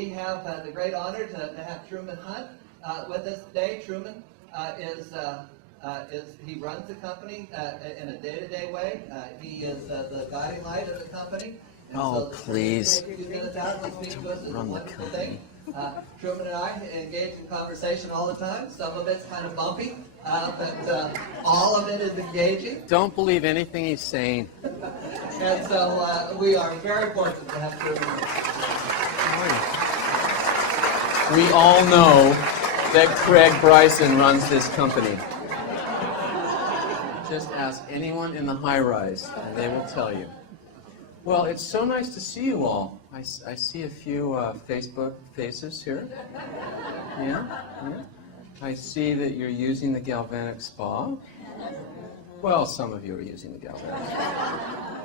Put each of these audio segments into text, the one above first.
we have the great honor to have Truman Hunt with us today. Truman he runs the company in a day-to-day way. He is the guiding light of the company. And oh, so please. take a few minutes out to speak to us is a Run the wonderful company. thing. Truman and I engage in conversation all the time. Some of it's kind of bumpy, but all of it is engaging. Don't believe anything he's saying. And so we are very fortunate to have Truman. We all know that Craig Bryson runs this company. Just ask anyone in the high-rise, and they will tell you. Well, it's so nice to see you all. I see a few Facebook faces here. Yeah? I see that you're using the Galvanic Spa. Well, some of you are using the Galvanic Spa.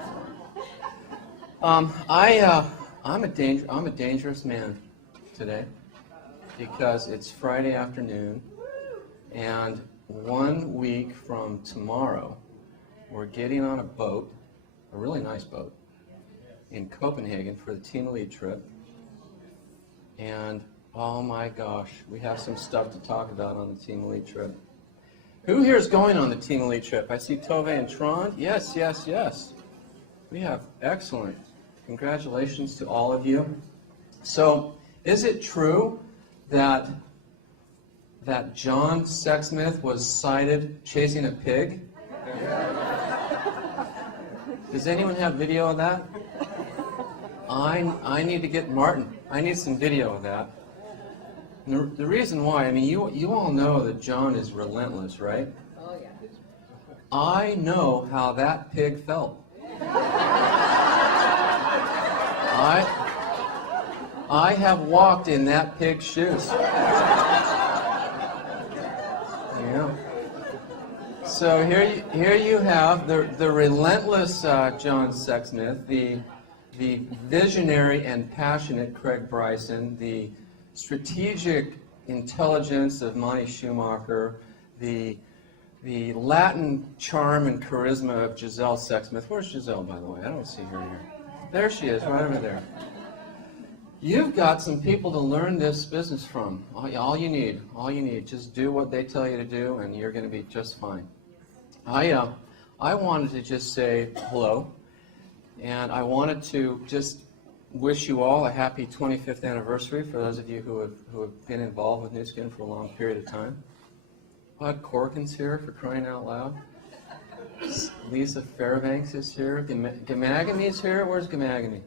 I'm a dangerous man today because it's Friday afternoon, and 1 week from tomorrow, we're getting on a boat, a really nice boat, in Copenhagen for the Team Elite trip. And oh my gosh, we have some stuff to talk about on the Team Elite trip. Who here is going on the Team Elite trip? I see Tove and Trond. Yes, yes, yes. We have excellent. Congratulations to all of you. So, is it true that John Sexsmith was sighted chasing a pig? Does anyone have video of that? I need to get Martin. I need some video of that. And the reason why, I mean, you all know that John is relentless, right? Oh, yeah. I know how that pig felt. I have walked in that pig's shoes. Yeah. So here you have the relentless John Sexsmith, the visionary and passionate Craig Bryson, the strategic intelligence of Monty Schumacher, the Latin charm and charisma of Giselle Sexsmith. Where's Giselle, by the way? I don't see her here. There she is, right over there. You've got some people to learn this business from. All you need, just do what they tell you to do, and you're going to be just fine. I wanted to just say hello, and I wanted to just wish you all a happy 25th anniversary for those of you who have been involved with Nu Skin for a long period of time. Bud Corkin's here, for crying out loud. Lisa Fairbanks is here. Gamagami's here. Where's Gamagami?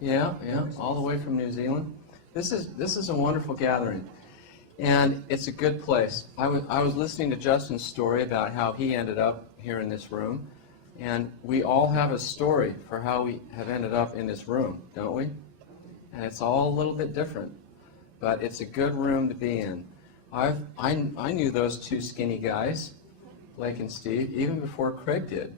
Yeah, all the way from New Zealand. This is a wonderful gathering, and it's a good place. I was listening to Justin's story about how he ended up here in this room, and we all have a story for how we have ended up in this room, don't we? And it's all a little bit different, but it's a good room to be in. I knew those two skinny guys, Blake and Steve, even before Craig did.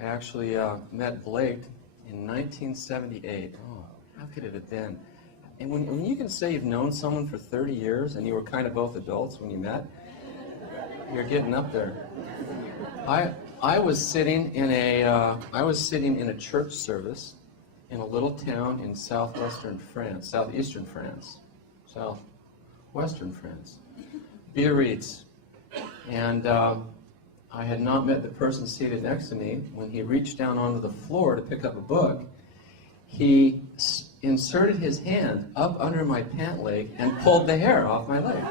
I actually met Blake in 1978. Oh, how could it have been? And when you can say you've known someone for 30 years and you were kind of both adults when you met, you're getting up there. I was sitting in a church service in a little town in southeastern France, Biarritz, and I had not met the person seated next to me. When he reached down onto the floor to pick up a book, he inserted his hand up under my pant leg and pulled the hair off my leg.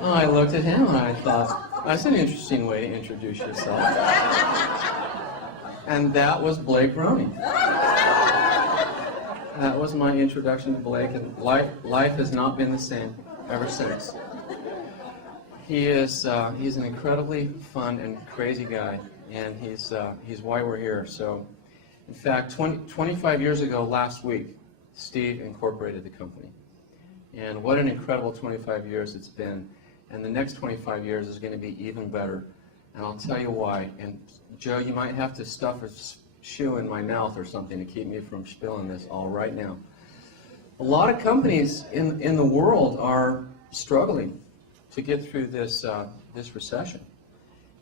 I looked at him and I thought, that's an interesting way to introduce yourself. And that was Blake Roney. That was my introduction to Blake, and life has not been the same ever since. He's an incredibly fun and crazy guy, and he's why we're here. So, in fact, 25 years ago last week, Steve incorporated the company. And what an incredible 25 years it's been. And the next 25 years is going to be even better. And I'll tell you why. And Joe, you might have to stuff a shoe in my mouth or something to keep me from spilling this all right now. A lot of companies in the world are struggling to get through this recession.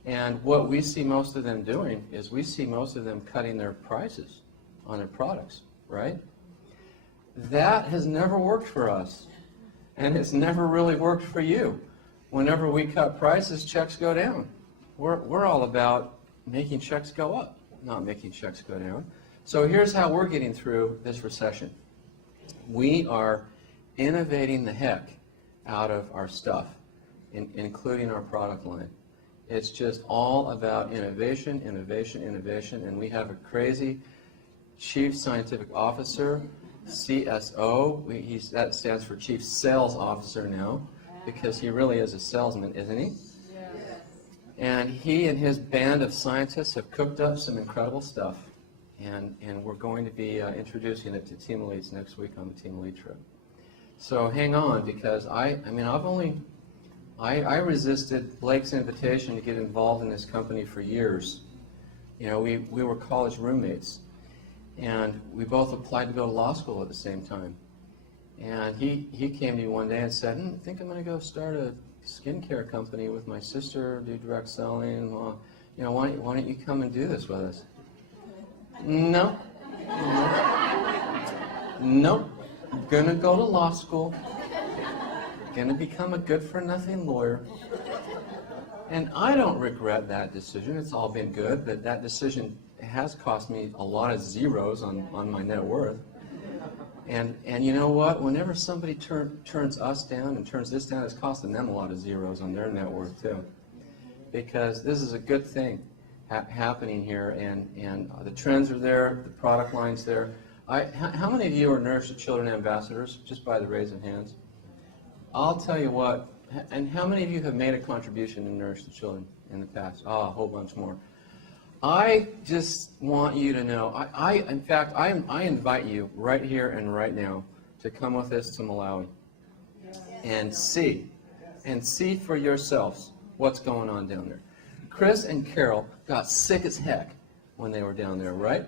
And what we see most of them doing is we see most of them cutting their prices on their products, right? That has never worked for us, and it's never really worked for you. Whenever we cut prices, checks go down. We're all about making checks go up, not making checks go down. So here's how we're getting through this recession. We are innovating the heck out of our stuff, including our product line. It's just all about innovation, innovation, innovation, and we have a crazy Chief Scientific Officer, CSO, that stands for Chief Sales Officer now, because he really is a salesman, isn't he? Yes. And he and his band of scientists have cooked up some incredible stuff, and we're going to be introducing it to Team Elites next week on the Team Elite trip. So hang on, because I resisted Blake's invitation to get involved in this company for years. You know, we were college roommates, and we both applied to go to law school at the same time. And he came to me one day and said, I think I'm going to go start a skincare company with my sister, do direct selling. Well, you know, why don't you come and do this with us? No. Nope. I'm going to go to law school. Going to become a good-for-nothing lawyer. And I don't regret that decision. It's all been good, but that decision has cost me a lot of zeros on my net worth. And you know what? Whenever somebody turns us down and turns this down, it's costing them a lot of zeros on their net worth too. Because this is a good thing happening here, and the trends are there, the product line's there. How many of you are Nourish the Children ambassadors, just by the raise of hands? I'll tell you what, and how many of you have made a contribution to Nourish the Children in the past? Oh, a whole bunch more. I just want you to know, in fact, I invite you right here and right now to come with us to Malawi and see for yourselves what's going on down there. Chris and Carol got sick as heck when they were down there, right?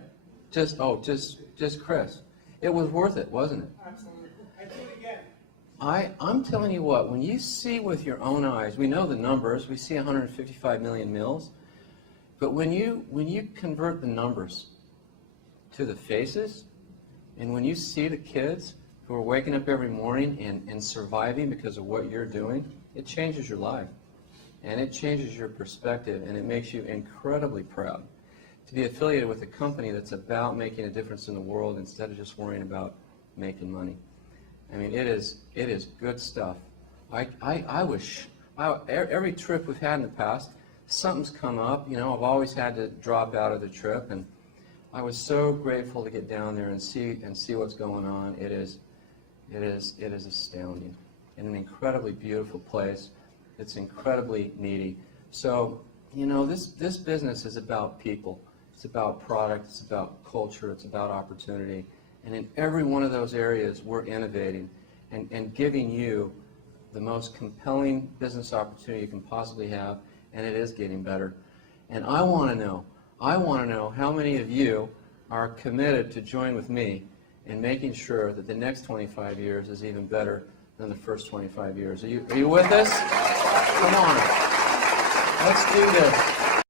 Just Chris. It was worth it, wasn't it? Absolutely. I do it again. I'm telling you what, when you see with your own eyes, we know the numbers, we see 155 million meals, but when you convert the numbers to the faces, and when you see the kids who are waking up every morning and surviving because of what you're doing, it changes your life. And it changes your perspective, and it makes you incredibly proud to be affiliated with a company that's about making a difference in the world instead of just worrying about making money. I mean, it is good stuff. Every trip we've had in the past, something's come up. You know, I've always had to drop out of the trip, and I was so grateful to get down there and see what's going on. It is astounding, and an incredibly beautiful place. It's incredibly needy. So, you know, this business is about people. It's about product. It's about culture. It's about opportunity. And in every one of those areas, we're innovating and giving you the most compelling business opportunity you can possibly have, and it is getting better. And I want to know how many of you are committed to join with me in making sure that the next 25 years is even better than the first 25 years. Are you with us? Come on. Let's do this.